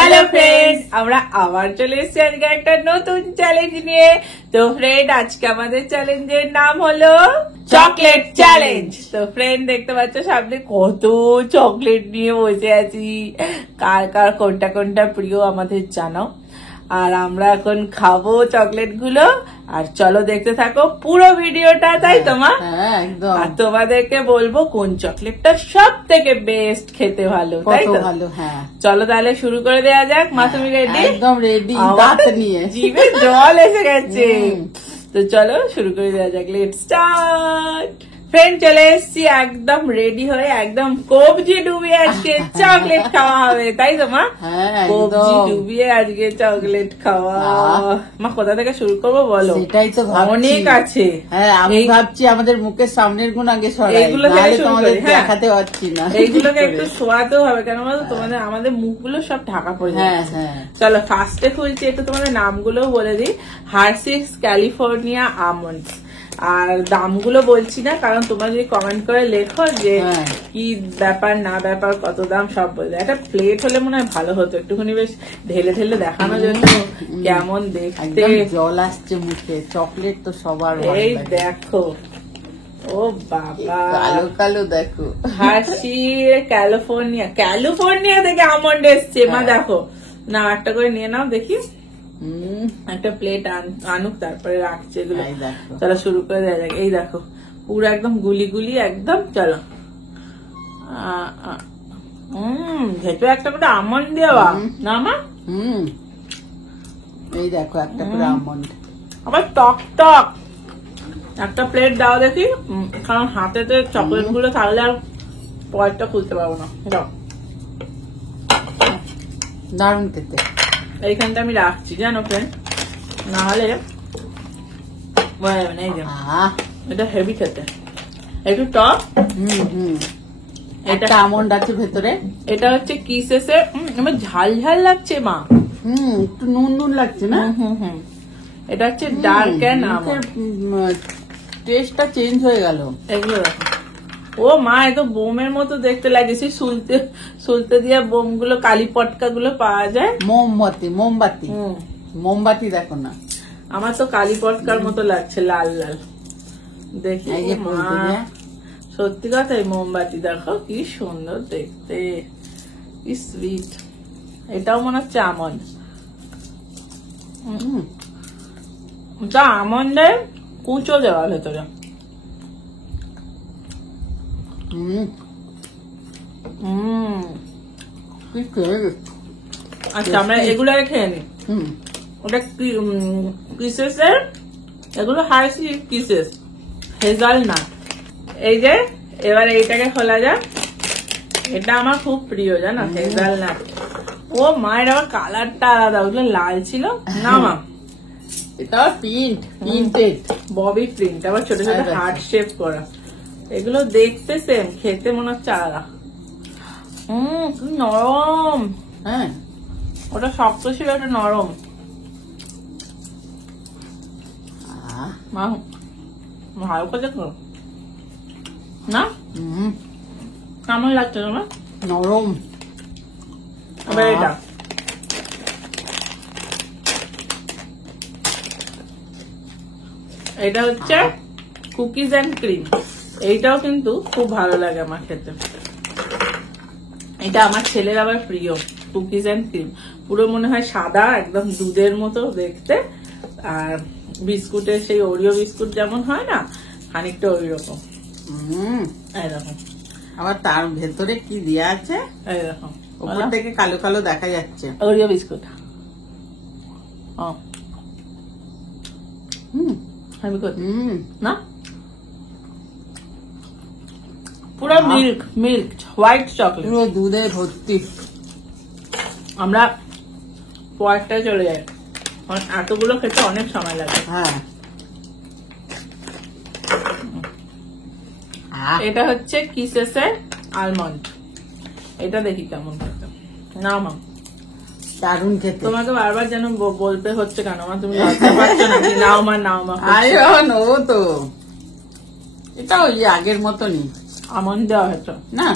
Hello friends, আমরা আবার চলে এসেছি আজকে একটা নতুন চ্যালেঞ্জ নিয়ে। তো ফ্রেন্ড, আজকে আমাদের চ্যালেঞ্জের নাম হলো চকলেট চ্যালেঞ্জ। তো ফ্রেন্ড, দেখতে পাচ্ছ সামনে কত চকলেট নিয়ে বসে আছি। কার কার কোনটা কোনটা প্রিয় আমাদের জানাও। আর আমরা এখন খাবো চকলেট গুলো। আর চলো দেখতে থাকো পুরো ভিডিওটা, তাই তো মা? একদম। আর তোমাদেরকে বলবো কোন চকলেটটা সব থেকে বেস্ট, খেতে ভালো, তাই তো? ভালো, হ্যাঁ। চলো তাহলে শুরু করে দেওয়া যাক। মা তুমি রেডি? একদম রেডি, দাঁত নিয়ে জিভে জল এসে গেছে। তো চলো শুরু করে দেওয়া যাক, লেটস স্টার্ট। ফ্রেন্ড, চলে এসছি একদম রেডি হয়ে, একদম কবজি ডুবিয়ে আজকে চকলেট খাওয়া হবে, তাই তো মা? কবজি ডুবিয়ে আজকে চকলেট খাওয়া। মা কোথা থেকে শুরু করবো বলো? সেটাই তো অনেক আছে। হ্যাঁ, আমি ভাবছি আমাদের মুখের সামনের গুণ আগে সরাই, এইগুলো তোমাদের দেখাতে পারছি না। এইগুলোকে একটু শোয়াতেও হবে, কেন বলো তোমাদের আমাদের মুখগুলো সব ঢাকা পড়ে যাচ্ছে। চলো ফার্স্টে খুলছি, একটু তোমাদের নামগুলো বলে দিই। Hershey's California almonds. আর দামগুলো বলছি না, কারণ তোমরা যদি কমেন্ট করে লেখো যে কি ব্যাপার না ব্যাপার, কত দাম, সব বলবে। একটা প্লেট হলে মনে হয় ভালো হতো, একটুখানি বেশ ঢেলে ঢেলে দেখানোর জন্য কেমন দেখতে। জল আসছে মুখে, চকলেট তো সবার। এই দেখো, ও বাবা, কালো কালো দেখো। হার্শি ক্যালিফোর্নিয়া থেকে আমন্ড এসছে। মা দেখো না, একটা করে নিয়ে নাও দেখি। একটা প্লেট আনুক, তারপরে রাখছে এগুলো। চলো শুরু করে দেওয়া যাক। এই দেখো পুরো একদম গুলি গুলি একদম। চলো ভেতরে একটা করে আমন্ড দেওয়া না মা? এই দেখো একটা করে আমন্ড, আবার টক টক। একটা প্লেট দাও দেখি, কারণ হাতেতে চকলেট গুলো থাকলে আর পয়টা খুলতে পারবো না। দারুণ খেতে। এইখানটা আমি রাখছি জানো ফ্রেন্ড, না হলে এটা হেভি খেতে, একটু টক। এটা আমন্ড আছে ভেতরে। এটা হচ্ছে কিসেসে, আমার ঝাল ঝাল লাগছে মা। একটু নুন নুন লাগছে না? এটা হচ্ছে ডার্ক অ্যান্ড আমন্ড। টেস্টটা চেঞ্জ হয়ে গেল। এগুলো দেখো, ও মা, এ তো বোমের মতো দেখতে লাগছে। সুলতে সুলতে দিয়ে বোম গুলো, কালী পটকা গুলো পাওয়া যায়। মোমবাতি মোমবাতি মোমবাতি দেখো না, আমার তো কালী পটকার মতো লাগছে, লাল লাল। দেখি সত্যি কথাই, মোমবাতি দেখো কি সুন্দর দেখতে, কি সুইট। এটাও মনে হচ্ছে আমন্ড। এটা আমন্ডের কুচো দেওয়া ভেতরে। আচ্ছা, আমরা এগুলো খেয়ে নি। ওটা কিসেসের, এগুলো হার্শি কিসেস হেজালনাট। এই যে এবার এইটাকে খোলা যাক। এটা আমার খুব প্রিয় জানো, হেজালনাট। ও মায়ের আবার কালারটা আলাদা, ওগুলো লাল ছিল না মা? এটা প্রিন্টেড ববি প্রিন্ট, আবার ছোট ছোট হার্ট শেপ করা। এগুলো দেখতে সেম, খেতে মনে হচ্ছে আলাদা। কি নরম। হ্যাঁ, ওটা শক্ত ছিল, ওটা নরম। ভালো করে দেখো না, কেমন লাগছে তোমার? নরম। আবার এটা এটা হচ্ছে কুকিজ অ্যান্ড ক্রিম। এইটাও কিন্তু খুব ভালো লাগে আমার খেতে। এটা আমার ছেলের আবার প্রিয়, কুকিজ অ্যান্ড ক্রিম। পুরো মনে হয় সাদা, একদম দুধের মতো দেখতে। আর বিস্কুটের সেই ওরিও বিস্কুট যেমন হয় না, খানিকটা ওই রকম। এইরকম। আবার তার ভেতরে কি দেয়া আছে, এইরকম উপর থেকে কালো কালো দেখা যাচ্ছে। Oreo biscuit. না, পুরো মিল্ক হোয়াইট চকলেট, পুরো দুধে ভর্তি। আমরা পরেরটায় চলে যাই, এতগুলো খেতে অনেক সময় লাগে। এটা হচ্ছে কিসেসের আলমন্ড। এটা দেখি কেমন খেতে। না মা, দারুণ খেতে। তোমাকে বারবার যেন বলতে হচ্ছে কেন মা, তুমি লজ্জা পাচ্ছ নাকি? নাও মা, নাও মা। ও তো এটা ওই আগের মতনই আমন্ড দেওয়া হয়েছে না।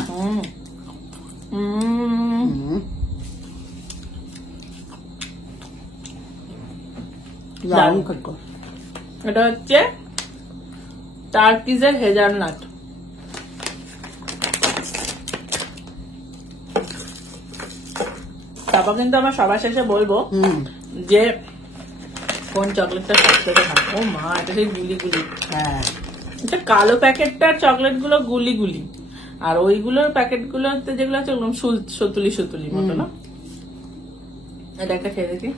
দারুণ খেতে। এটা হচ্ছে টার্কিজের হেজালনাট। তারপর কিন্তু আমার সবার শেষে বলবো যে কোন চকলেটটা সবথেকে ভালো। ও মা, এটা সেই গুলি গুলি। হ্যাঁ, এটা কালো প্যাকেটটার চকলেট গুলো গুলি গুলি, আর ওইগুলোর প্যাকেট গুলোতে যেগুলো আছে ওগুলো সতুলি সতুলি মতো না। এটা একটা খেয়ে দেখি।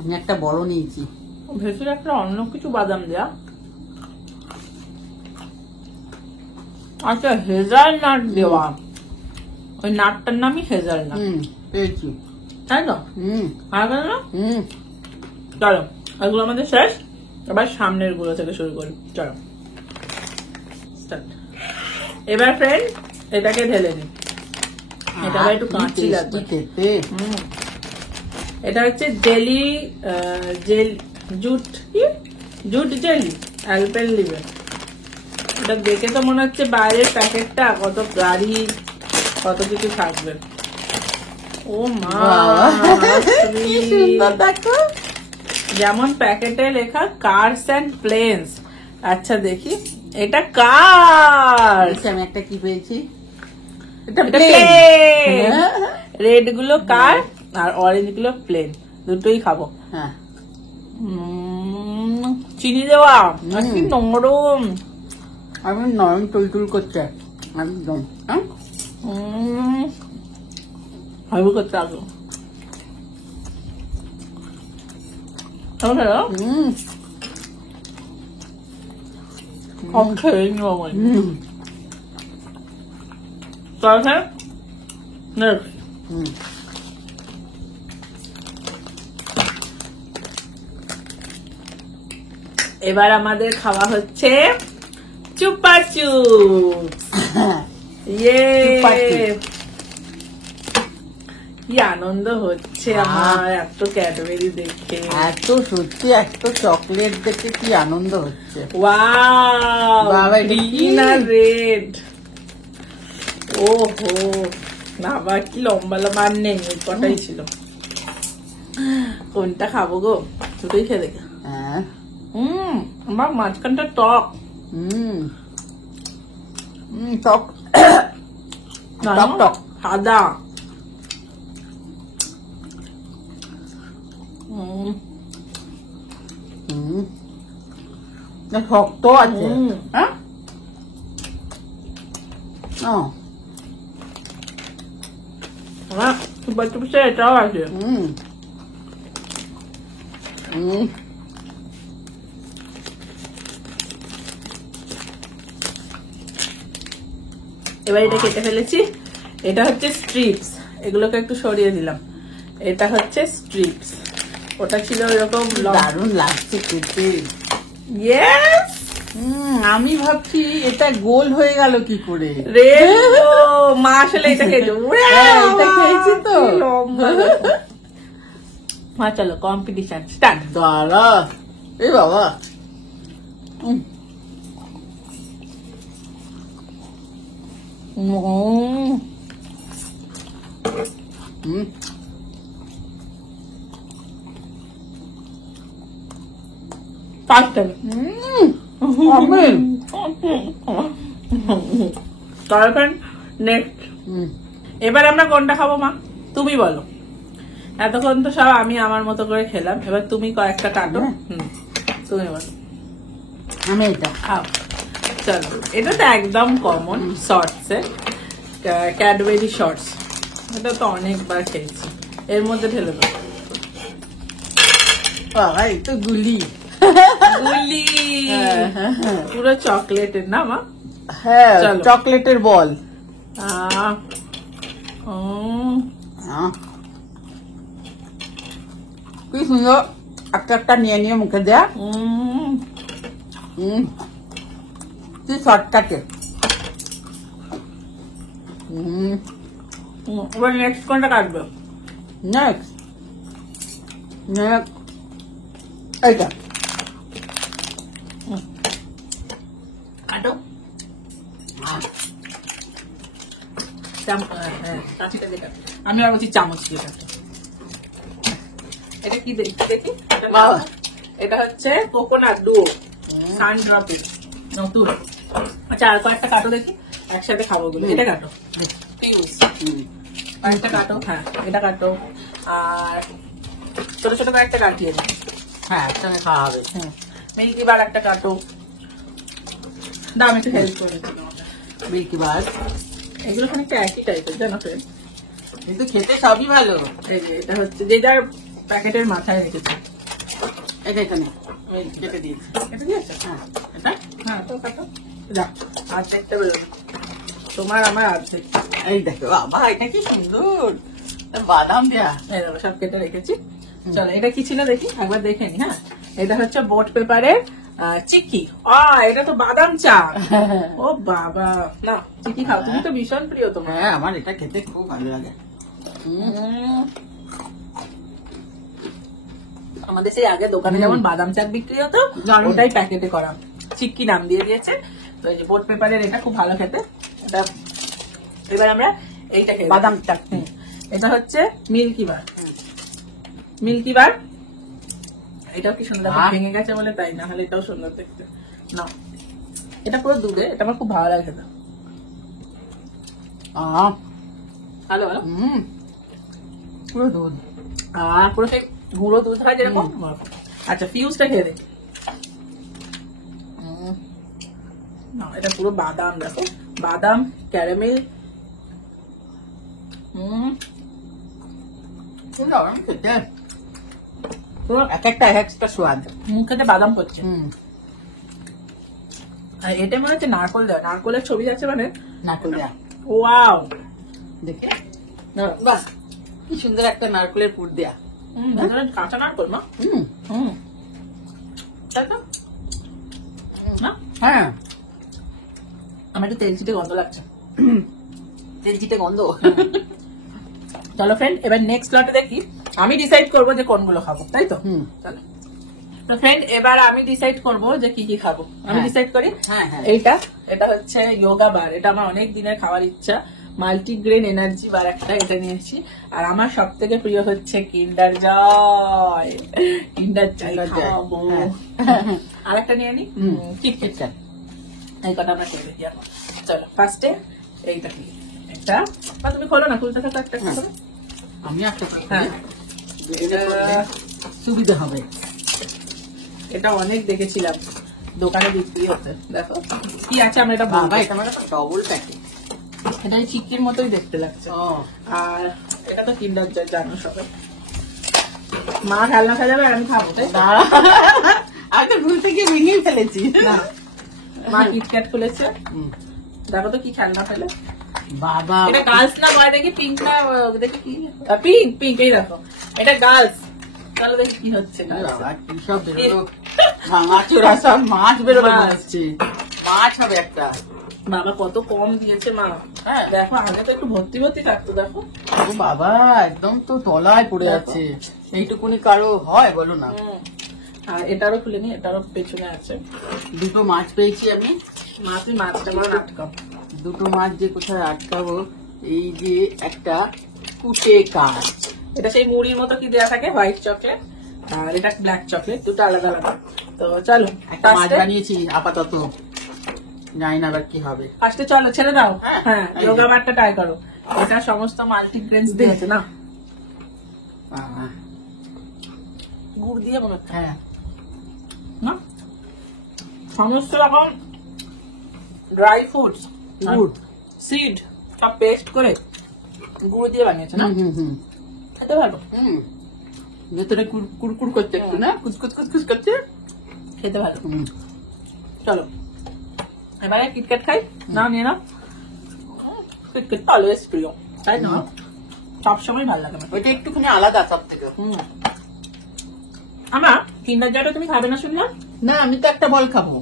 আমি একটা বড় নিয়েছি। ভেতরে একটা অন্য কিছু বাদাম দেয়া। আচ্ছা, হেজালনাট দেওয়া। ওই নাটটার নামই হেজালনাট, পেয়েছি। তাই তো? আর কেন না? চলো, এগুলো আমাদের শেষ। এবার সামনের গুলো থেকে শুরু করি। চলো start। এবার ফ্রেন্ড এটাকে ঢেলে নি। এটা আবার একটু কাঁচি লাগবে খেতে। এটা হচ্ছে জেলি, জুট জেলি অ্যালপেনলিবে। এটা দেখে তো মনে হচ্ছে বাইরের প্যাকেটটা কত গাড়ি কত কিছু থাকবে। ও মা, কি সুন্দর দেখো। যেমন প্যাকেটে লেখা কার্স অ্যান্ড প্লেনস। আচ্ছা দেখি, এটা কার। আমি একটা কি পেয়েছি, রেড গুলো কার আর অরেঞ্জ গুলো প্লেন। দুটোই খাবো। হ্যাঁ, চিনি দেওয়া, আর কি নরম। আমি নরম টুলটুল করছে একদম। ভালো করতে আগে খেয়ে নিব আমি। তাহলে এবার আমাদের খাওয়া হচ্ছে চুপা চুপ। ইয়ে, কি আনন্দ হচ্ছে আমার এত ক্যাডবেরি দেখে। এত সত্যি এত চকলেট দেখে কি আনন্দ হচ্ছে। ওয়াও, বাবা, এটা কি? গ্রিন আর রেড। ওহো, বাবা কি লম্বা লম্বা। আর নেই, ওই কটাই ছিল। কোনটা খাবো গো? দুটোই খেয়ে দেখে। হ্যাঁ, আমার মাঝখানটা টক। টক টক টক সাদা। শক্ত আছে। হ্যাঁ, চুপা চুপসে এটাও আছে। এবার এটা কেটে ফেলেছি। এটা হচ্ছে স্ট্রিপস, এগুলোকে একটু সরিয়ে দিলাম। এটা হচ্ছে স্ট্রিপস, ওটা ছিল এরকম। দারুণ লাগছে খেতে। ইয়েস, আমি ভাবছি এটা গোল হয়ে গেল কি করে। রে মা আসলে এটা খেয়েছো। এটা খেয়েছি তো। মা চলো কম্পিটিশন স্টার্ট। দাঁড়া, এই বাবা, এবার আমরা কোনটা খাবো মা, তুমি বলো। এতক্ষণ তো সব আমি আমার মতো করে খেলাম, এবার তুমি কয়েকটা কাটো। তুমি বলো। আমি এটা খাও। চলো, এটা তো একদম কমন শর্টস এ, ক্যাডবেরি শর্টস। এটা তো অনেকবার খেয়েছি। এর মধ্যে ঢেলে দেবো। বাবা, এই তো গুলি গুলি পুরো চকলেটের না মা? হ্যাঁ, চকলেটের বল। কি সুন্দর, একটা একটা নিয়ে নিয়ে মুখে দেয়া। কি শর্টকাটে। এবার নেক্সট কোনটা কাটবে? নেক্সট এইটা কাটো। আমি আর বলছি চামচ দিয়ে কাটো। এটা কি দেখি দেখি এটা বাবা। এটা হচ্ছে কোকোনাট ডুও সানড্রপের নতুন। আচ্ছা আর কয়েকটা কাটো দেখি, একসাথে খাবো গুলো। এটা কাটো ফিউজ, আর একটা কাটো, হ্যাঁ এটা কাটো, আর ছোট ছোট কয়েকটা কাটিয়ে দিই। হ্যাঁ একসঙ্গে খাওয়া হবে। মিল্কি বার একটা কাটো, দাম একটু হেল্প করে দিও। মিল্কি বার এগুলো খানিকটা একই টাইপের জানো ফ্রেন্ড। কিন্তু খেতে সবই ভালো। এই যে এটা হচ্ছে যে যার প্যাকেটের মাথায় রেখেছে। এটা এখানে কেটে দিয়েছি। এটা দিয়েছে? হ্যাঁ এটা হ্যাঁ তো কাটো, যা অর্ধেকটা বেরোবে তোমার আমার অর্ধেক। এই দেখো বাবা, এটা কি সুন্দর বাদাম দেয়া। এই দেখো সব কেটে রেখেছি। চলো এটা কি ছিল দেখি, একবার দেখে নি। হ্যাঁ এটা হচ্ছে বোট পেপারের চিক্কি। এটা তো বাদাম চা। ও বাবা, না চিক্কি খাও, তুমি তো ভীষণ প্রিয় তোমার। হ্যাঁ আমার এটা খেতে খুব ভালো লাগে। আমাদের সেই আগে দোকানে যেমন বাদাম চা বিক্রি হতো, দারুণ। ওটাই প্যাকেটে করা, চিক্কি নাম দিয়ে দিয়েছে। তো এই যে বোট পেপারের এটা খুব ভালো খেতে। এটা এবার আমরা এইটা খেয়ে বাদাম চা। এটা হচ্ছে মিল্কি বার। মিল্কি বার এটাও কি সুন্দর, বাহ। ভেঙে গেছে বলে তাই, না হলে এটাও সুন্দর দেখতে। না এটা পুরো দুধে, এটা আমার খুব ভালো লাগে খেতে। ভালো ভালো, পুরো দুধ। পুরো সেই গুঁড়ো দুধ হয় যেরকম। আচ্ছা ফিউজটা খেয়ে দেখি। না এটা পুরো বাদাম, দেখো বাদাম ক্যারামেল। খেতে পুরো এক একটা এক একটা স্বাদ। মুখেতে বাদাম পড়ছে। আর এটা মনে হচ্ছে নারকল দেওয়া, নারকলের ছবি আছে মানে। নারকেল দেয়া ওয়াও, দেখে বাহ কি সুন্দর একটা নারকেলের পুর দেয়া। কাঁচা নারকল না? তাই তো না? হ্যাঁ আমার একটু তেল চিটে গন্ধ লাগছে। তেল চিটে গন্ধ। চলো ফ্রেন্ড, এবার নেক্সট লটে দেখি। আমি ডিসাইড করবো যে কোনগুলো খাবো, তাই তো? চলো তো ফ্রেন্ড, এবার আমি ডিসাইড করবো যে কি কি খাবো। আমি ডিসাইড করি। হ্যাঁ হ্যাঁ এটা হচ্ছে যোগা বার। এটা আমার অনেক দিনের খাওয়ার ইচ্ছা। মাল্টিগ্রেন এনার্জি বার একটা, এটা নিয়েছি। আর আমার সব থেকে প্রিয় হচ্ছে কিন্ডার জয়। কিন্ডার জয় খাবো। আর একটা নিয়ে নি কিটক্যাট। এই কটা আমরা খেয়ে দেখি এখন। চলো ফার্স্টে এইটা কি, একটা তুমি খোলো না, খুলতে থাকো একটা করে। আমি একটা হ্যাঁ সুবিধা হবে। এটা অনেক দেখেছিলাম দোকানে বিক্রি হতে। দেখো কি আছে, আমরা এটা বাবা বলবো। এটা মানে ডবল প্যাকেট। এটা এই চিক্কির মতোই দেখতে লাগছে। আর এটা তো কিন্ডার জয় জানো সবাই। মা খেলনা খেলাবে আর আমি খাবো, তাই তো? আমি তো ভুল থেকে ভেঙেই ফেলেছি। না, মা কিটক্যাট খুলেছে। দেখো তো কি খেলনা ফেলে। বাবা এটা গার্লস না বয় দেখি, পিঙ্ক না দেখি কি, পিঙ্ক পিঙ্ক। এই দেখো এটা গার্লস। চলো দেখি কি হচ্ছে। বাবা কি সব বেরোলো, ভাঙাচোরা সব মাছ বেরোলো মনে হচ্ছে। মাছ হবে একটা। বাবা কত কম দিয়েছে মা। হ্যাঁ দেখো আগে তো একটু ভর্তি ভর্তি থাকতো, দেখো। ও বাবা একদম তো তলায় পড়ে যাচ্ছে। এইটুকুনি কারো হয় বলো না। আর এটারও খুলিনি, এটারও পেছনে আছে। দুটো মাছ পেয়েছি আমি। মা তুই মাছটা করে আটকাও। দুটো মাছ যে কোথায় আটকাবো। এই যে একটা কুটে কাঠ। এটা সেই মুড়ির মতো কি দেওয়া থাকে, হোয়াইট চকলেট, আর এটা ব্ল্যাক চকলেট, দুটো আলাদা আলাদা। তো চলো একটা মাছ বানিয়েছি আপাতত, জানি না আবার কি হবে। ফার্স্টে চলো ছেড়ে দাও। হ্যাঁ, হ্যাঁ এই যে। যোগা বারটা ট্রাই করো। এটা সমস্ত মাল্টিগ্রেনস দিয়েছে না, গুড় দিয়ে মনে হচ্ছে হ্যাঁ না, সমস্ত রকম ড্রাই ফ্রুটস, গুড়। সিড সব পেস্ট করে গুড় দিয়ে বানিয়েছে না। খেতে ভালো, ভেতরে কুড়কুড় করছে একটু না, কুচকুচ কুচকুচ করছে, খেতে ভালো। চলো এবারে কিটক্যাট খাই। নাও নিয়ে নাও। কিটক্যাট তো অলওয়েজ প্রিয়, তাই না? সবসময় ভালো লাগে আমার। ওইটা একটুখানি আলাদা সব থেকে। আমার কিন্ডার জয়টা তুমি খাবে না শুনলাম? না আমি তো একটা বল খাবো।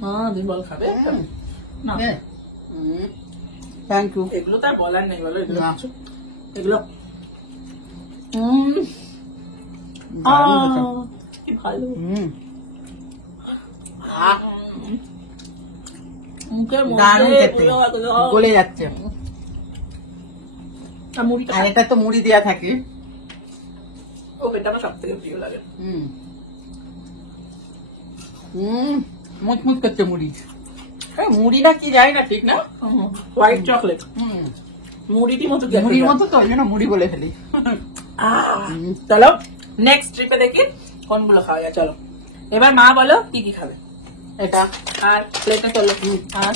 হ্যাঁ তুমি বল খাবে। না থ্যাংক ইউ। এগুলো তো আর বলার নেই, বলো এগুলো না। কিছু। এগুলো কি ভালো। মুখে দারুণ মধ্যে খেতে, পুরো একদম। গলে যাচ্ছে। আর মুড়িটা আর এটা তো মুড়ি দেয়া থাকে। ও এটা আমার সব থেকে প্রিয় লাগে। মুচমুচ করছে মুড়ি। মুড়িটা কি যায় না ঠিক না, হোয়াইট চকলেট মুড়িটি মতো মুড়ির মতো তো, ওই জন্য মুড়ি বলে ফেলি। চলো নেক্সট ট্রিপে দেখি কোনগুলো খাওয়া যায়। চলো এবার মা বলো কি কি খাবে। এটা আর প্লেটে চলো। আর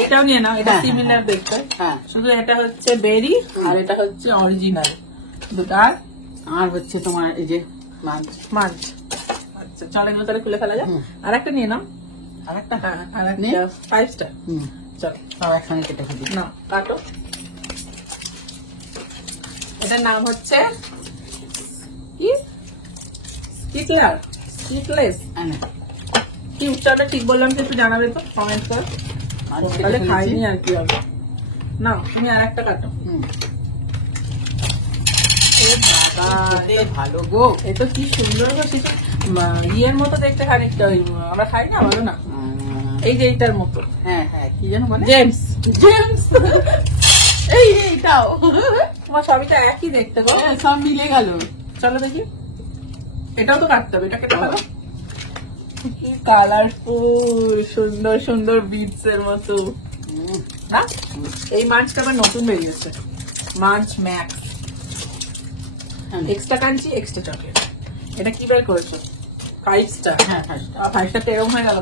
এইটাও নিয়ে নাও, এটা হ্যাঁ, সিমিলার হ্যাঁ। দেখতে, হ্যাঁ। শুধু এটা হচ্ছে বেরি আর এটা হচ্ছে অরিজিনাল দুটো। আর হচ্ছে তোমার এই যে মাছ। মাছ। আচ্ছা চলো এগুলো তাহলে খুলে ফেলা যায়। আর একটা নিয়ে নাও, আর একটা হ্যাঁ আর নে। একটা 5 স্টার। চলো সব একসঙ্গে কেটে ফেলি। না কাটো। এটার নাম হচ্ছে কি, স্টিকলার, স্টিকলেস। কি উচ্চারণটা ঠিক বললাম তো একটু জানাবে তো কমেন্ট করে। তাহলে খাইনি আর কি হবে। না তুমি আর একটা কাটো। ভালো গো, এ তো কি সুন্দর গো, সেটা ইয়ের মতো দেখতে খানিকটা, ওই আমরা খাই না বলো না, এই যে এইটার মতো। হ্যাঁ হ্যাঁ, কি যেন বলে, জেমস। জেমস। এইটাও তোমার সবই তো একই দেখতে গো। সব মিলে গেল। চলো দেখি, এটাও তো কাটতে হবে, এটা কেটে ফেলো। কি কালারফুল, সুন্দর সুন্দর বিটস এর মতো না। এই মাছটা আবার নতুন বেরিয়েছে, মাছ max, extra crunchy extra chocolate. এটা কি বের করেছো? 5 স্টার। হ্যাঁ 5 স্টার এরকম হয়ে গেল।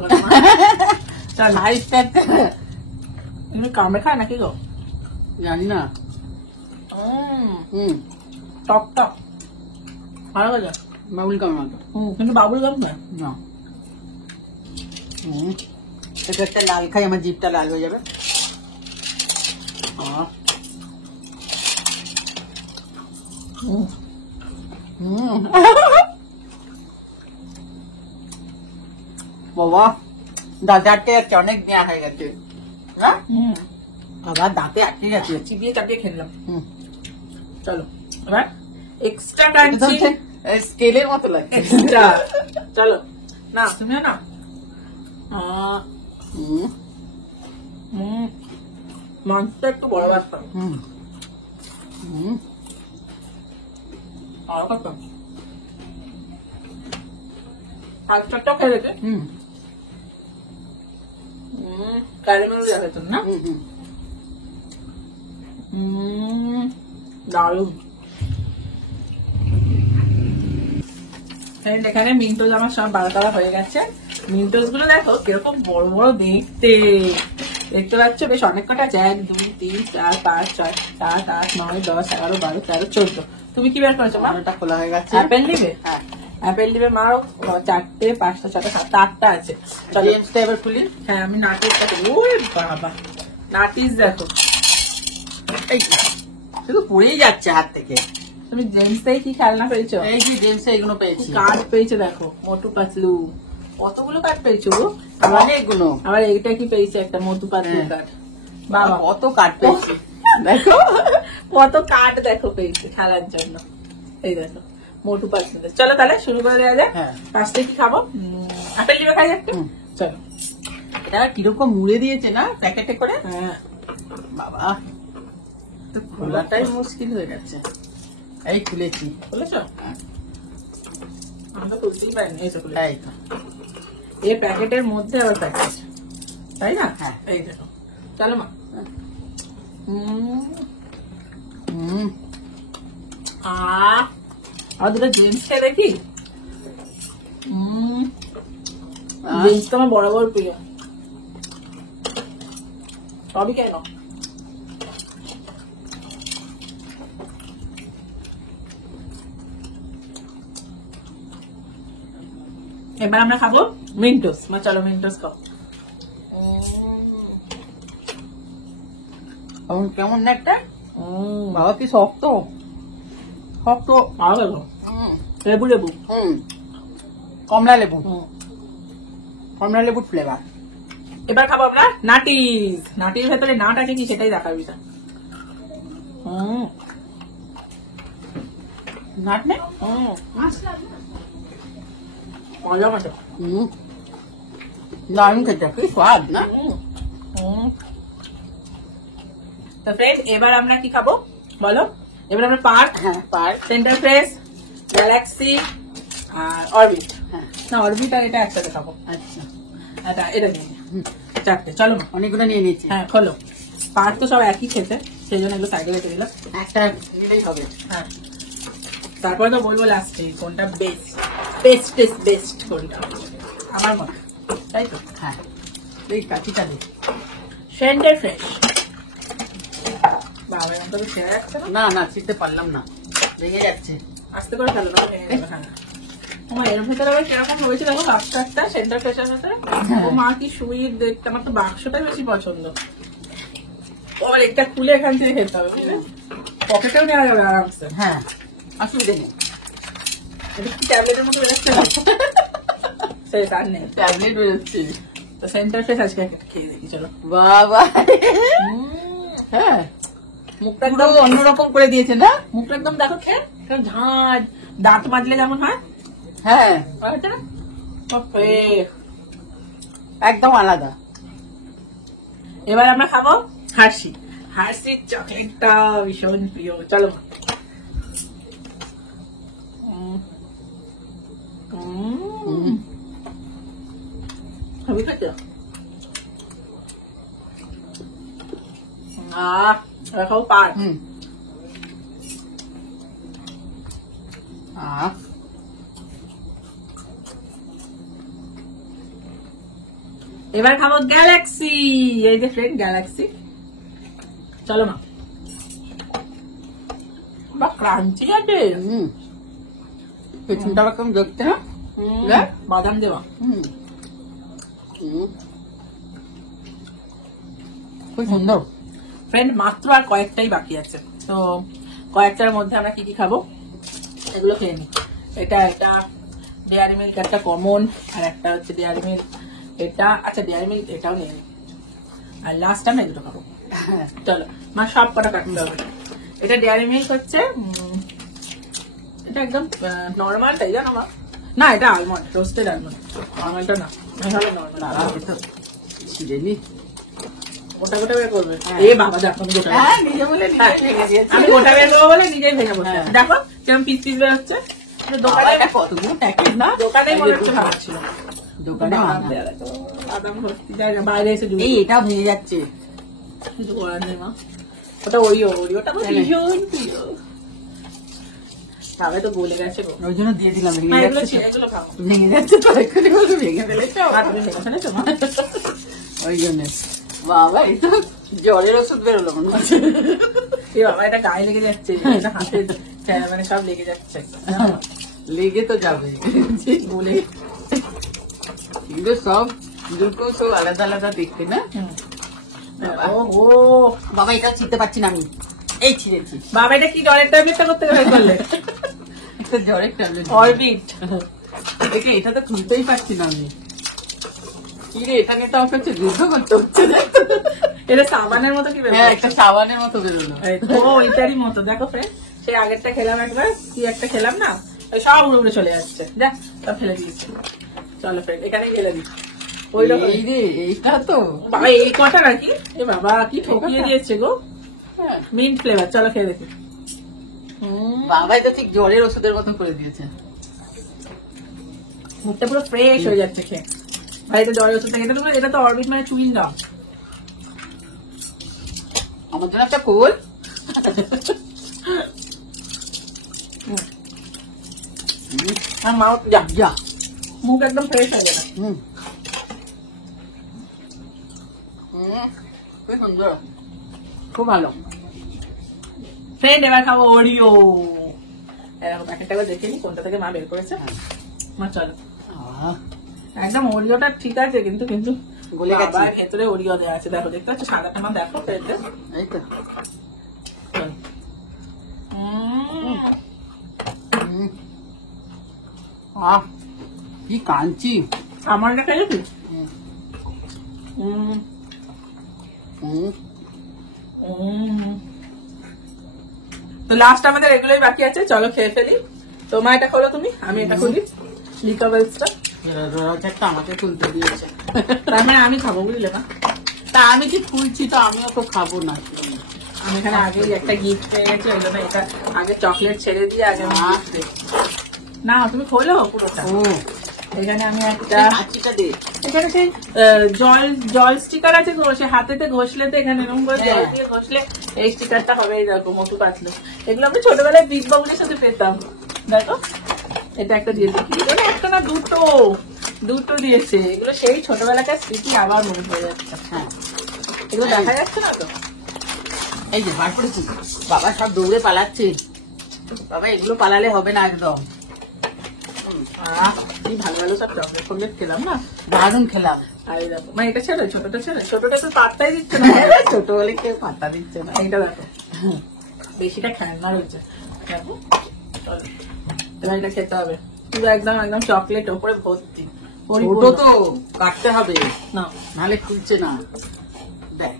চল 5 স্টার তুমি কামড়ে খায় নাকি গো? জানি না। টক টক ভালো গেছে, বাবুল কাম মতো। কিন্তু বাবুল গাম না। না, এটা একটা লাল খাই, আমার জিভটা লাল হয়ে যাবে। বাবা দাঁতে আটকে যাচ্ছে, অনেক নেওয়া হয়ে গেছে। আবার দাঁতে আটকে গেছে, চিবিয়ে চাপিয়ে খেলাম। চলো এবার এক্সট্রা কাঞ্চি স্কেলের মতো লাগছে। এক্সট্রা। চলো না তুমিও না। মাংসটা একটু বড় বাদ করো। আর কত আচ্ছাটাও খেয়ে গেছে। ক্যারামেল দেওয়া হয়েছে না। দারুণ। এখানে মিন্টোজ আমার সব বারোটা হয়ে গেছে। মিন্টোজ গুলো দেখো কিরকম বড় বড় দেখতে, দেখতে পাচ্ছ বেশ অনেক কটা আছে। 1 2 3 4 5 6 7 8 9 10 11 12 13 14। তুমি কি বের করেছো মা? ওটা খোলা হয়ে গেছে। অ্যাপেল নিবে? হ্যাঁ অ্যাপেল নিবে মারও 4টে 5টা 6টা 7টা 8টা আছে। চলো জেমসটা এবার খুলি। হ্যাঁ আমি নাটিসটা করি। ওরে বাবা নাটিস দেখো, এই শুধু পড়েই যাচ্ছে হাত থেকে। তুমি জেমস থেকে কি খেলনা পেয়েছো? এই যে জেমসে এগুলো পেয়েছি। কার্ড পেয়েছো দেখো, মোটু পাতলু। কতগুলো কার্ড পেয়েছো? অনেকগুলো। আবার এইটা কি পেয়েছে একটা মোটু পাতলু কার্ড। বাবা কত কার্ড পেয়েছি দেখো, কত কার্ড দেখো পেয়েছে খেলার জন্য। এই দেখো মোটু পাতলু। চলো তাহলে শুরু করে দেওয়া যায়। হ্যাঁ। ফার্স্টে কি খাবো? আপেল নিবে খাই একটু। চলো। এটা কিরকম মুড়ে দিয়েছে না প্যাকেটে করে। হ্যাঁ বাবা তো খোলাটাই মুশকিল হয়ে যাচ্ছে। এই খুলেছি। বলেছো? আমি তো খুলতেই পারিনি। এই তো খুলে। এই তো। এই প্যাকেটের মধ্যে আবার প্যাকেট, তাই না? হ্যাঁ। এই দেখো। চলো মা। আর দুটো জিন্স খেয়ে দেখি। জিন্স তো আমার বরাবর প্রিয়। সবই কেন? এবার আমরা খাবো মিন্টোস। মা চলো মিন্টোস খাও। কেমন না একটা, বাবা কি শক্ত শক্ত। ভালো লাগলো। লেবু লেবু। কমলা লেবু, কমলা লেবুর ফ্লেভার। এবার খাবো আমরা নাটিস। নাটির ভেতরে নাট আছে কি সেটাই দেখার বিষয়। নাট নেই। মজা মজা। দারুণ খেতে, কি স্বাদ না। তো ফ্রেন্ড এবার আমরা কি খাবো বলো? এবার আমরা পার্ক, হ্যাঁ পার্ক, সেন্টার ফ্রেশ, গ্যালাক্সি আর অরবিট। হ্যাঁ না অরবিট আর এটা একসাথে খাবো। আচ্ছা এটা নিয়ে নি। চারটে চলো না। অনেকগুলো নিয়ে নিয়েছি। হ্যাঁ খোলো। পার্ট তো সব একই খেতে, সেই জন্য এগুলো সাইডে রেখে দিলাম। একটা নিলেই হবে। হ্যাঁ তারপরে তো বলবো লাস্টে কোনটা বেস্ট কোনটা আমার মনে হয়। তাই তো? হ্যাঁ এই কাঠিটা দিই সেন্টার ফ্রেশ। বাবা এখন তো ছেড়ে যাচ্ছে না। না না ছিঁড়তে পারলাম না, লেগে যাচ্ছে। আস্তে করে ফেলো না ভেঙে যাবে। হ্যাঁ আমার এর ভেতরে আবার কিরকম হয়েছে দেখো বাক্সটা, একটা সেন্টার ফ্রেশের ভেতরে। ও মা কি সুইট দেখতে, আমার তো বাক্সটাই বেশি পছন্দ। ওর একটা খুলে এখান থেকে খেতে হবে বুঝলে, পকেটেও নেওয়া যাবে আরামসে। হ্যাঁ অসুবিধা নেই। এটা কি ট্যাবলেটের মতো বেরোচ্ছে না? সেই তার নেই ট্যাবলেট বেরোচ্ছে। তো সেন্টার ফ্রেশ আজকে একটা খেয়ে দেখি চলো। বাবা হ্যাঁ মুখটা পুরো একদম অন্যরকম করে দিয়েছে না? মুখটা একদম দেখো খেয়ে একদম ঝাঁঝ, দাঁত মাজলে যেমন হয় হ্যাঁ ওইটা না? ওফে। একদম আলাদা। এবার আমরা খাবো হার্সির চকলেটটা ভীষণ প্রিয়। চলো মা। খাবি খাচ্ছ? এবার খাবো পার। হুম এবার খাবো গ্যালাক্সি। এই যে ফ্রেন্ড গ্যালাক্সি। চলো মা। বা ক্রাঞ্চি আছে। হুম পেছনটা রকম দেখতে না? দেখ, বাদাম দেওয়া। হুম হুম খুব সুন্দর। ফ্রেন্ড মাত্র আর কয়েকটাই বাকি আছে, তো কয়েকটার মধ্যে আমরা কি কি খাবো এগুলো খেয়ে নিই। এটা ডেয়ারি মিল্ক একটা কমন, আর একটা হচ্ছে ডেয়ারি মিল্ক এটা। আচ্ছা ডেয়ারি মিল্ক এটাও নিয়ে নিই, আর লাস্ট আমরা এগুলো খাবো। চলো মা সব কটা কাটতে হবে। এটা ডেয়ারি মিল্ক হচ্ছে এটা একদম নর্মালটাই জানো মা। না এটা আলমন্ড, রোস্টেড আলমন্ড। নর্মালটা না, নর্মাল। ছিঁড়ে নি। গোটা গোটা বের করবে। হ্যাঁ। এ বাবা দেখো আমি গোটা হ্যাঁ নিজে বলে নিজে ভেঙে দিয়েছি। আমি গোটা বের করবো বলে নিজেই ভেঙে বসে হ্যাঁ। দেখো যেমন পিস পিস বের হচ্ছে। দোকানে কতগুলো প্যাকেট না? দোকানে মনে হচ্ছে ভালো ছিল। দোকানে বাদাম ভর্তি, যাই না, বাইরে এসে এই এটাও ভেঙে যাচ্ছে। কিছু করার নেই মা। ওটা ওরিওটা তো ভীষণ প্রিয়। তাহলে তো গলে গেছে গো। ওই জন্য দিয়ে দিলাম। মা, ভেঙে এগুলো যাচ্ছে ছিল, এগুলো খাও। তো। ভেঙে যাচ্ছে তো এক্ষুনি বলতে ভেঙে ফেলেছ। আর তুমি ভেঙে ফেলেছো মা? ওই জন্য বাবা এই তো জ্বরের ওষুধ বেরোলো মনে হচ্ছে। এ বাবা এটা গায়ে লেগে যাচ্ছে, এটা হাতে মানে সব লেগে যাচ্ছে। লেগে তো যাবে বলে এগুলো সব দুটো সব আলাদা আলাদা দেখতে না? ও বাবা এটা ছিঁড়তে পারছি না আমি। এই ছিঁড়েছি। বাবা এটা কি জ্বরের ট্যাবলেটটা করতে গেলে করলে? একটা জ্বরের ট্যাবলেট। অরবিট। দেখে এটা তো খুলতেই পারছি না আমি। কি রে এখানে তো আমাকে যুদ্ধ করতে হচ্ছে। এটা সাবানের মতো কি হ্যাঁ একটা সাবানের মতো বেরোলো। ও ওইটারই মতো দেখো ফ্রেন্ড। সেই আগেরটা খেলাম একবার, কি একটা খেলাম না, ওই সব উড়ে উড়ে চলে যাচ্ছে। দেখ সব ফেলে দিয়েছে। চলো ফ্রেন্ড এখানেই ফেলে দিই। ওই রকম এই রে এইটা তো বাবা এই কটা নাকি? এ বাবা কি ঠকিয়ে দিয়েছে গো। Mint flavour. চলো খেয়ে দেখি। বাবা এটা ঠিক জ্বরের ওষুধের মতো করে দিয়েছে। মুখটা পুরো ফ্রেশ হয়ে যাচ্ছে খেয়ে। ভাই এটা জ্বরের ওষুধ থেকে, এটা তো অরবিট মানে চুইং গাম। আমার জন্য একটা ফুল। আর মাউথ যা মুখ একদম ফ্রেশ হয়ে যাবে। খুব সুন্দর, খুব ভালো। ফ্রেন্ড এবার খাবো ওরিও। এরকম একটা করে দেখে নি কোনটা থেকে মা বের করেছে। মা চলো। একদম ওরিওটা ঠিক আছে, কিন্তু কিন্তু গলে গেছে। বাবার ভেতরে ওরিও দেওয়া আছে, দেখো দেখতে পাচ্ছ সাদাটা মা দেখো ফ্রেন্ডে। এই তো কি কাঞ্চি। আমার এটা খাইলে কি তো লাস্ট আমাদের এগুলোই বাকি আছে। চলো খেয়ে ফেলি। তোমার এটা খোলো তুমি, আমি এটা খুলি লিকাবেলসটা। আমাকে তুলতে দিয়েছে, তার মানে আমি খাবো বুঝলে না? তা আমি কি খুলছি তো আমিও তো খাবো না। আমি এখানে আগেই একটা গিফট পেয়ে গেছি, ওই জন্য এটা আগে চকলেট ছেড়ে দিয়ে আগে আমি gift দিই। না তুমি খোলো পুরোটা। ও এখানে আমি একটা কাঁচিটা দে। এখানে সেই জল স্টিকার আছে তো, সে হাতেতে ঘষলে তো এখানে এরকম করে জল দিয়ে ঘষলে এই স্টিকারটা হবে এরকম মোটু পাতলে। এগুলো আমি ছোটবেলায় বিগ বাবুলের সাথে পেতাম। দেখো এটা একটা দিয়েছে, একটা না দুটো দিয়েছে। এগুলো সেই ছোটবেলাকার স্মৃতি আবার মনে পড়ে যাচ্ছে। হ্যাঁ এগুলো দেখা যাচ্ছে না তো। এই যে বার করেছি, বাবা সব দৌড়ে পালাচ্ছে। বাবা এগুলো পালালে হবে না একদম। কি ভালো ভালো সব চকলেট খেলাম না, দারুণ খেলাম। আর এই দেখো এটা ছেড়ে ছোটটা তো পাত্তাই দিচ্ছে না। ছোট হলে কেউ পাত্তা দিচ্ছে না। এইটা দেখো বেশিটা খেলনা রয়েছে। দেখো চলো, এবার এটা খেতে হবে। পুরো একদম একদম চকলেট ওপরে ভর্তি। ছোট তো কাটতে হবে, না নাহলে খুলছে না। দেখ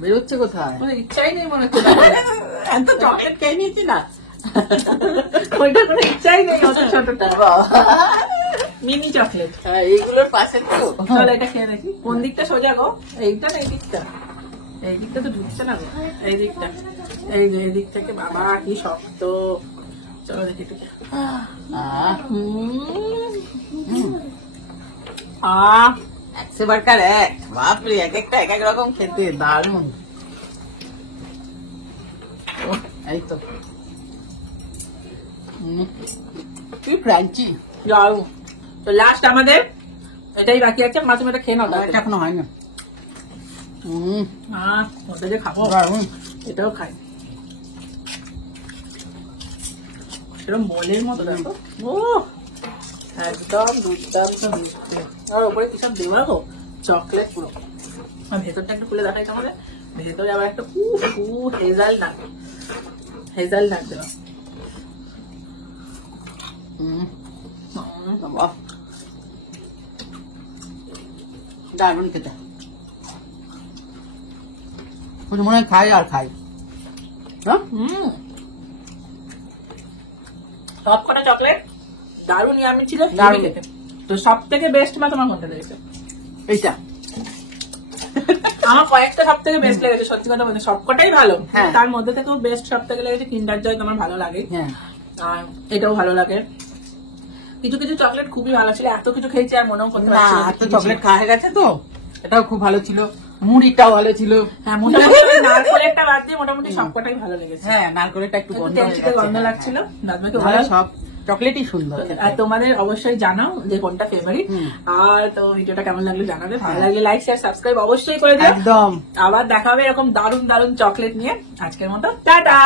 বেরোচ্ছে কোথায়। কোনো ইচ্ছাই নেই মনে হচ্ছে। এত চকলেট খেয়ে নিয়েছি না, ওইটা কোনো ইচ্ছাই নেই অত ছোটটা। Mini chocolate. এইগুলোর পাশে তো চলো এটা খেয়ে দেখি। কোন দিকটা সোজা গো? এইটা না এই দিকটা? এই দিকটা তো ঢুকছে না গো, এই দিকটা। এই যে এই দিক থেকে বাবা কি শক্ত। চলো দেখি একটু। একশো বারকার এক, বাপরে এক একটা এক এক রকম খেতে দারুণ। এই তো কি ক্রাঞ্চি যাও। তো লাস্ট আমাদের এটাই বাকি আছে। মা তুমি এটা খেয়ে নাও। এটা এখনো হয় না। ওটা যে খাবো এটাও খাই। এরকম মলের মতো দেখো। ও একদম দুর্দান্ত মিষ্টি। আর ওপরে কি সব দেওয়া গো, চকলেট পুরো। আর ভেতরটা একটু খুলে দেখাই তোমাদের। ভেতরে আবার একটা হেজালনাট দেওয়া। দারুণ খেতে। মনে হয় খাই আর খাই। সব কটা চকলেট দারুণ ইয়ামি ছিল, দারুণ খেতে। তো সব থেকে বেস্ট মা তোমার কোনটা লেগেছে? এইটা আমার কয়েকটা সব থেকে বেস্ট লেগেছে, সত্যি কথা বলতে সবকটাই ভালো। হ্যাঁ। তার মধ্যে থেকেও বেস্ট সব থেকে লেগেছে কিন্ডার জয়। তোমার ভালো লাগে, হ্যাঁ আর এটাও ভালো লাগে। কিছু কিছু চকলেট খুবই ভালো ছিল, এত কিছু খেয়েছি আর মনেও করতে না, পারছি না এত চকলেট খাওয়া গেছে তো। এটাও খুব ভালো ছিল, মুড়িটাও ভালো ছিল। হ্যাঁ মোটামুটি নারকেলেরটা বাদ দিয়ে মোটামুটি সবকটাই ভালো লেগেছে। হ্যাঁ নারকেলটা একটু গন্ধ তেলচিটে গন্ধ লাগছিল, বাদ বাকি ভালো, ভালো। সব চকলেটই সুন্দর। আর তোমাদের অবশ্যই জানাও যে কোনটা ফেভারিট। আর তো ভিডিওটা কেমন লাগলো জানাবে, ভালো লাগলে লাইক শেয়ার সাবস্ক্রাইব অবশ্যই করে দিও। একদম। আবার দেখা হবে এরকম দারুণ দারুণ চকলেট নিয়ে। আজকের মতো টাটা।